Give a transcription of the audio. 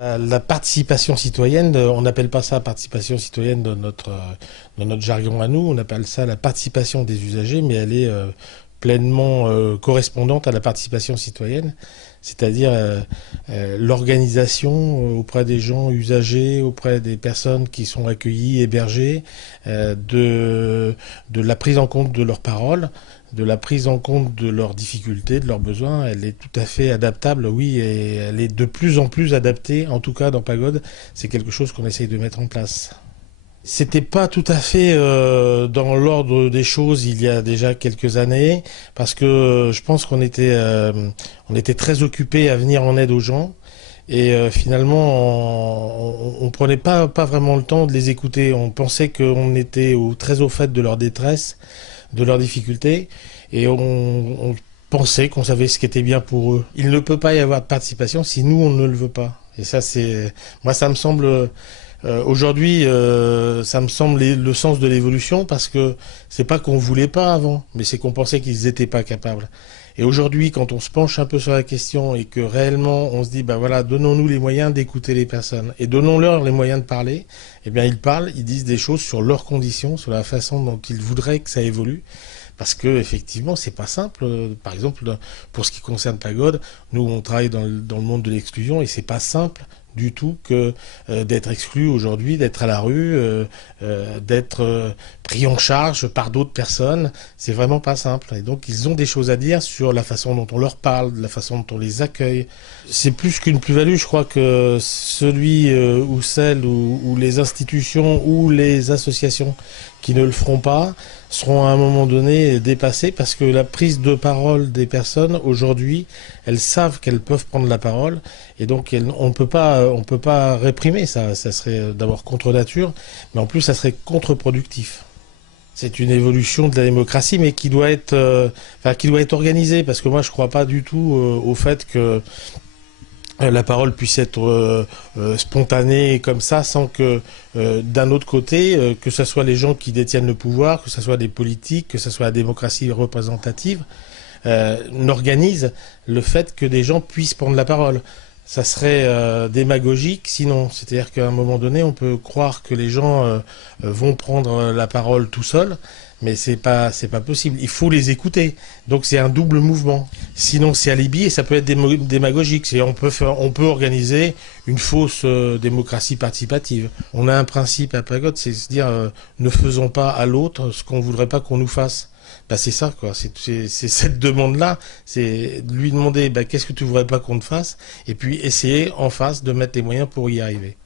La participation citoyenne, on n'appelle pas ça participation citoyenne dans notre jargon à nous, on appelle ça la participation des usagers, mais elle est pleinement correspondante à la participation citoyenne, c'est-à-dire l'organisation auprès des gens usagers, auprès des personnes qui sont accueillies, hébergées, de la prise en compte de leurs paroles, de la prise en compte de leurs difficultés, de leurs besoins. Elle est tout à fait adaptable, oui, et elle est de plus en plus adaptée, en tout cas dans Pagode, c'est quelque chose qu'on essaye de mettre en place. C'était pas tout à fait dans l'ordre des choses il y a déjà quelques années, parce que je pense on était très occupés à venir en aide aux gens. Et finalement, on prenait pas vraiment le temps de les écouter. On pensait qu'on était très au fait de leur détresse, de leurs difficultés, et on pensait qu'on savait ce qui était bien pour eux. Il ne peut pas y avoir de participation si nous, on ne le veut pas. Et ça, moi, ça me semble, aujourd'hui, ça me semble le sens de l'évolution, parce que c'est pas qu'on voulait pas avant, mais c'est qu'on pensait qu'ils n'étaient pas capables. Et aujourd'hui, quand on se penche un peu sur la question et que réellement on se dit, ben voilà, donnons-nous les moyens d'écouter les personnes et donnons-leur les moyens de parler, eh bien ils parlent, ils disent des choses sur leurs conditions, sur la façon dont ils voudraient que ça évolue. Parce que effectivement, c'est pas simple. Par exemple, pour ce qui concerne Pagode, nous on travaille dans le monde de l'exclusion et c'est pas simple du tout que d'être exclu aujourd'hui, d'être à la rue, d'être pris en charge par d'autres personnes. C'est vraiment pas simple. Et donc ils ont des choses à dire sur la façon dont on leur parle, la façon dont on les accueille. C'est plus qu'une plus-value. Je crois que celui ou celle ou les institutions ou les associations qui ne le feront pas seront à un moment donné dépassées, parce que la prise de parole des personnes aujourd'hui, elles savent qu'elles peuvent prendre la parole, et donc on ne peut pas réprimer ça. Ça serait d'abord contre nature, mais en plus ça serait contre-productif. C'est une évolution de la démocratie, mais qui doit être organisée, parce que moi je ne crois pas du tout au fait que la parole puisse être spontanée comme ça, sans que d'un autre côté, que ce soit les gens qui détiennent le pouvoir, que ce soit des politiques, que ce soit la démocratie représentative, n'organise le fait que des gens puissent prendre la parole. Ça serait démagogique sinon. C'est-à-dire qu'à un moment donné, on peut croire que les gens vont prendre la parole tout seuls, mais c'est pas possible. Il faut les écouter. Donc c'est un double mouvement. Sinon c'est alibi et ça peut être démagogique. On peut organiser une fausse démocratie participative. On a un principe à Pagode, c'est se dire ne faisons pas à l'autre ce qu'on voudrait pas qu'on nous fasse. Bah c'est ça quoi, c'est cette demande-là, c'est de lui demander qu'est-ce que tu voudrais pas qu'on te fasse, et puis essayer en face de mettre les moyens pour y arriver.